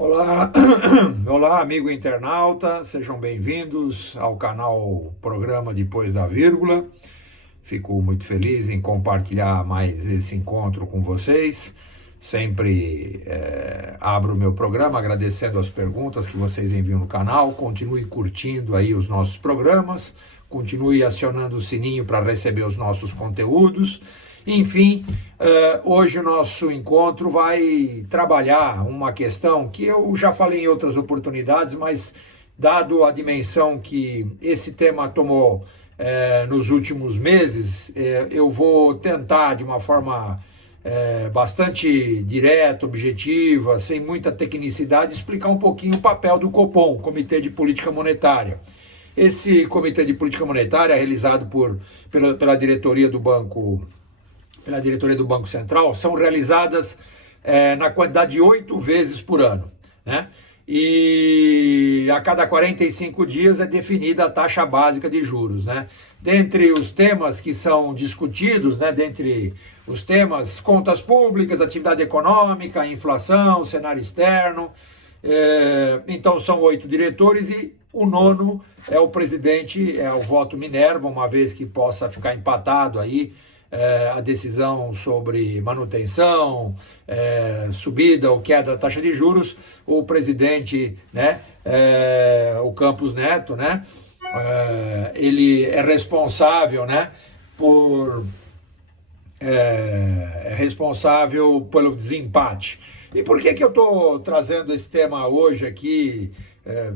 Olá, olá amigo internauta, sejam bem-vindos ao canal Programa Depois da Vírgula. Fico muito feliz em compartilhar mais esse encontro com vocês. Sempre abro o meu programa agradecendo as perguntas que vocês enviam no canal. Continue curtindo aí os nossos programas, continue acionando o sininho para receber os nossos conteúdos. Enfim, hoje o nosso encontro vai trabalhar uma questão que eu já falei em outras oportunidades, mas dado a dimensão que esse tema tomou nos últimos meses, eu vou tentar de uma forma bastante direta, objetiva, sem muita tecnicidade, explicar um pouquinho o papel do Copom, Comitê de Política Monetária. Esse Comitê de Política Monetária é realizado pela diretoria do Banco Central, são realizadas na quantidade de 8 vezes por ano, né? E a cada 45 dias é definida a taxa básica de juros, né? Dentre os temas que são discutidos, né, dentre os temas, contas públicas, atividade econômica, inflação, cenário externo, então são 8 diretores e o nono é o presidente, é o voto Minerva, uma vez que possa ficar empatado aí a decisão sobre manutenção, subida ou queda da taxa de juros, o presidente, né, o Campos Neto, né, ele é responsável, né, responsável pelo desempate. E por que eu estou trazendo esse tema hoje aqui,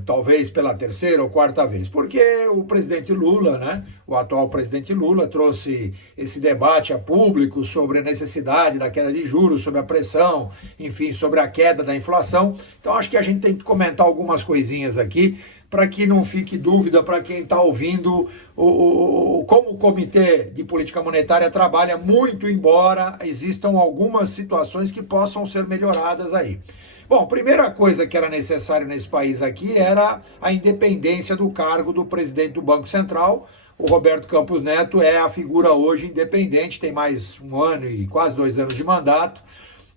talvez pela terceira ou quarta vez? Porque o presidente Lula, né, o atual presidente Lula, trouxe esse debate a público sobre a necessidade da queda de juros, sobre a pressão, enfim, sobre a queda da inflação. Então acho que a gente tem que comentar algumas coisinhas aqui, para que não fique dúvida para quem está ouvindo como o Comitê de Política Monetária trabalha, muito embora existam algumas situações que possam ser melhoradas aí. Bom, primeira coisa que era necessário nesse país aqui era a independência do cargo do presidente do Banco Central. O Roberto Campos Neto é a figura hoje independente, tem mais 1 ano e quase 2 anos de mandato,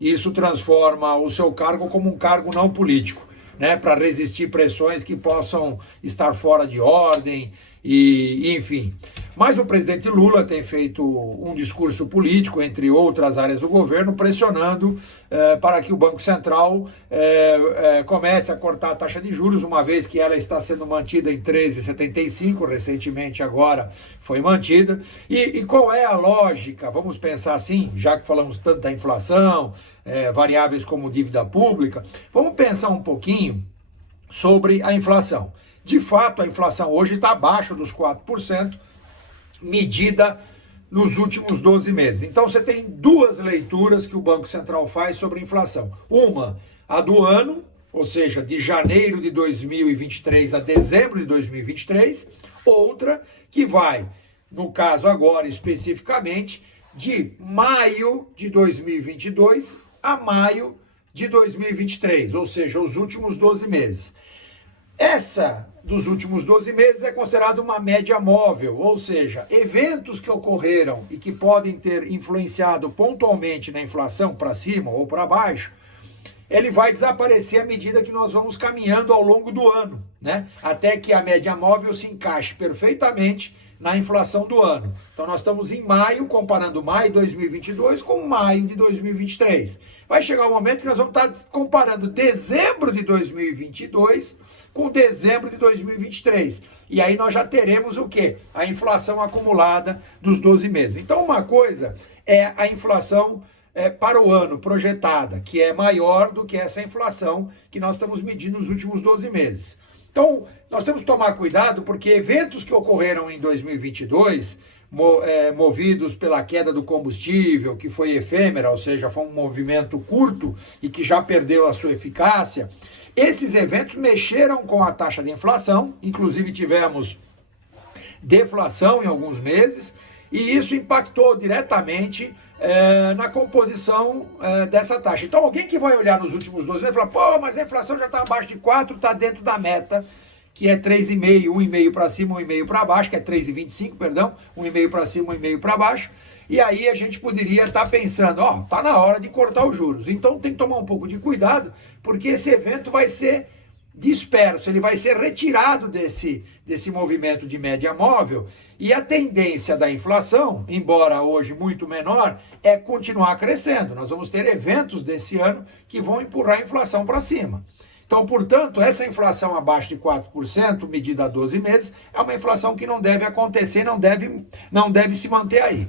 e isso transforma o seu cargo como um cargo não político, né, para resistir pressões que possam estar fora de ordem, e enfim. Mas o presidente Lula tem feito um discurso político, entre outras áreas do governo, pressionando para que o Banco Central comece a cortar a taxa de juros, uma vez que ela está sendo mantida em 13,75, recentemente agora foi mantida. E qual é a lógica? Vamos pensar assim, já que falamos tanto da inflação, variáveis como dívida pública, vamos pensar um pouquinho sobre a inflação. De fato, a inflação hoje está abaixo dos 4%, medida nos últimos 12 meses. Então você tem duas leituras que o Banco Central faz sobre a inflação. Uma, a do ano, ou seja, de janeiro de 2023 a dezembro de 2023. Outra, que vai, no caso agora especificamente, de maio de 2022 a maio de 2023, ou seja, os últimos 12 meses. Essa dos últimos 12 meses é considerada uma média móvel, ou seja, eventos que ocorreram e que podem ter influenciado pontualmente na inflação para cima ou para baixo, ele vai desaparecer à medida que nós vamos caminhando ao longo do ano, né? Até que a média móvel se encaixe perfeitamente na inflação do ano. Então nós estamos em maio, comparando maio de 2022 com maio de 2023. Vai chegar o momento que nós vamos estar comparando dezembro de 2022 com dezembro de 2023. E aí nós já teremos o quê? A inflação acumulada dos 12 meses. Então uma coisa é a inflação para o ano projetada, que é maior do que essa inflação que nós estamos medindo nos últimos 12 meses. Então, nós temos que tomar cuidado porque eventos que ocorreram em 2022, movidos pela queda do combustível, que foi efêmera, ou seja, foi um movimento curto e que já perdeu a sua eficácia, esses eventos mexeram com a taxa de inflação, inclusive tivemos deflação em alguns meses, e isso impactou diretamente na composição dessa taxa. Então alguém que vai olhar nos últimos 12 meses e falar, pô, mas a inflação já está abaixo de 4, está dentro da meta, que é 3,5, 1,5 para cima, 1,5 para baixo, que é 3,25, perdão, 1,5 para cima, 1,5 para baixo. e aí a gente poderia estar pensando, ó, tá na hora de cortar os juros. Então tem que tomar um pouco de cuidado, porque esse evento vai ser disperso, ele vai ser retirado desse movimento de média móvel, e a tendência da inflação, embora hoje muito menor, é continuar crescendo. Nós vamos ter eventos desse ano que vão empurrar a inflação para cima. Então, portanto, essa inflação abaixo de 4%, medida a 12 meses, é uma inflação que não deve acontecer, não deve se manter aí.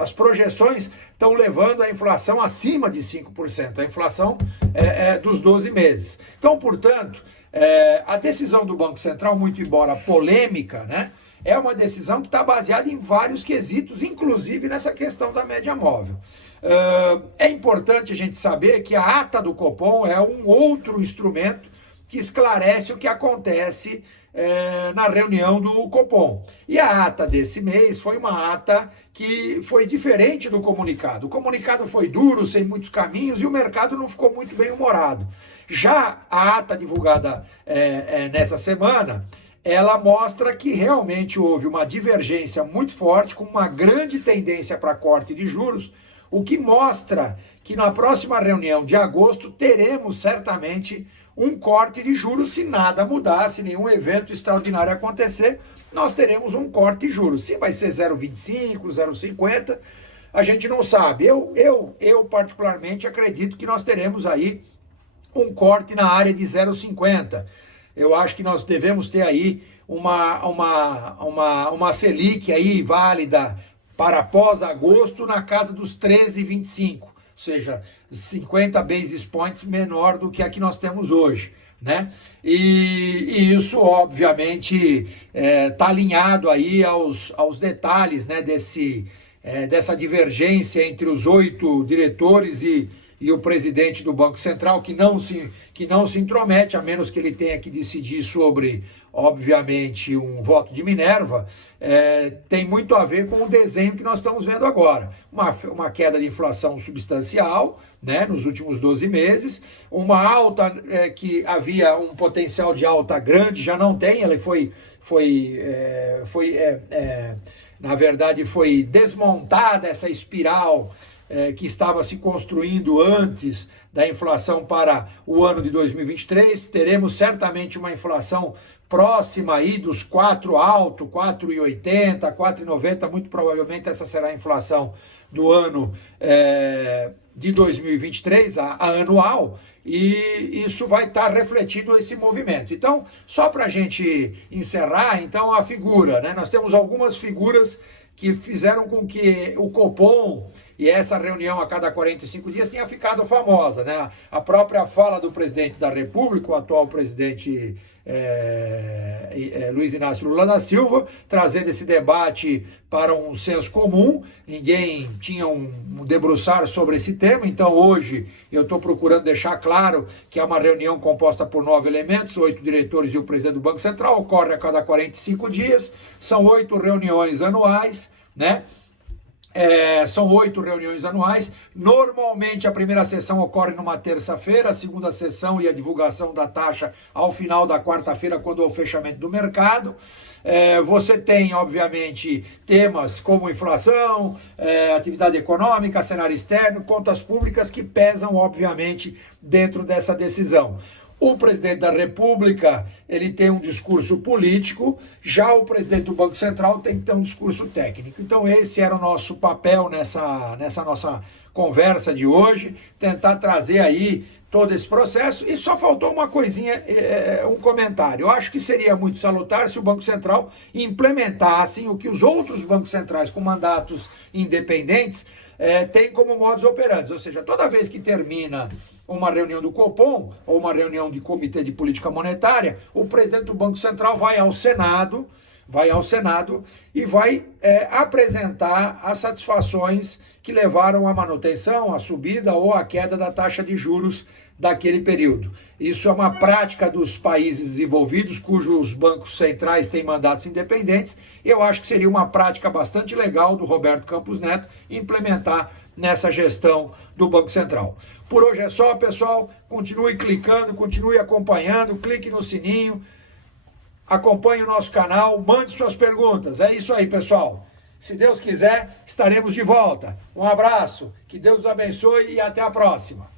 As projeções estão levando a inflação acima de 5%, a inflação dos 12 meses. Então, portanto, a decisão do Banco Central, muito embora polêmica, né, é uma decisão que está baseada em vários quesitos, inclusive nessa questão da média móvel. É importante a gente saber que a ata do Copom é um outro instrumento que esclarece o que acontece na reunião do Copom. E a ata desse mês foi uma ata que foi diferente do comunicado. O comunicado foi duro, sem muitos caminhos, e o mercado não ficou muito bem humorado. Já a ata divulgada nessa semana, ela mostra que realmente houve uma divergência muito forte, com uma grande tendência para corte de juros, o que mostra que na próxima reunião de agosto teremos certamente um corte de juros. Se nada mudar, se nenhum evento extraordinário acontecer, nós teremos um corte de juros. Se vai ser 0,25, 0,50, a gente não sabe. Eu particularmente acredito que nós teremos aí um corte na área de 0,50. Eu acho que nós devemos ter aí uma Selic aí válida para pós-agosto na casa dos 13,25, ou seja, 50 basis points menor do que a que nós temos hoje, né? E isso, obviamente, está alinhado aí aos detalhes, né, dessa divergência entre os 8 diretores e o presidente do Banco Central, que não se intromete, a menos que ele tenha que decidir sobre, obviamente, um voto de Minerva. Tem muito a ver com o desenho que nós estamos vendo agora. Uma queda de inflação substancial, né, nos últimos 12 meses, uma alta que havia um potencial de alta grande, já não tem, ela na verdade, foi desmontada essa espiral que estava se construindo antes da inflação para o ano de 2023. Teremos certamente uma inflação próxima aí dos 4 alto, 4,80, 4,90, muito provavelmente essa será a inflação do ano de 2023, a anual, e isso vai estar refletido esse movimento. Então, só para a gente encerrar, então, a figura, né? Nós temos algumas figuras que fizeram com que o Copom e essa reunião a cada 45 dias tenha ficado famosa, né? A própria fala do presidente da República, o atual presidente Luiz Inácio Lula da Silva, trazendo esse debate para um senso comum. Ninguém tinha um debruçar sobre esse tema, então hoje eu estou procurando deixar claro que é uma reunião composta por 9 elementos, 8 diretores e o presidente do Banco Central, ocorre a cada 45 dias, são 8 reuniões anuais, né? São 8 reuniões anuais. Normalmente a primeira sessão ocorre numa terça-feira, a segunda sessão e a divulgação da taxa ao final da quarta-feira, quando é o fechamento do mercado. Você tem, obviamente, temas como inflação, atividade econômica, cenário externo, contas públicas, que pesam, obviamente, dentro dessa decisão. O presidente da República, ele tem um discurso político, já o presidente do Banco Central tem que ter um discurso técnico. Então esse era o nosso papel nessa nossa conversa de hoje, tentar trazer aí todo esse processo. E só faltou uma coisinha, um comentário. Eu acho que seria muito salutar se o Banco Central implementasse o que os outros bancos centrais com mandatos independentes têm como modus operandi, ou seja, toda vez que termina uma reunião do Copom ou uma reunião de Comitê de Política Monetária, o presidente do Banco Central vai ao Senado e vai apresentar as satisfações que levaram à manutenção, à subida ou à queda da taxa de juros daquele período. Isso é uma prática dos países desenvolvidos, cujos bancos centrais têm mandatos independentes. Eu acho que seria uma prática bastante legal do Roberto Campos Neto implementar nessa gestão do Banco Central. Por hoje é só, pessoal. Continue clicando, continue acompanhando, clique no sininho. acompanhe o nosso canal, mande suas perguntas. É isso aí, pessoal. Se Deus quiser, estaremos de volta. Um abraço, que Deus os abençoe e até a próxima.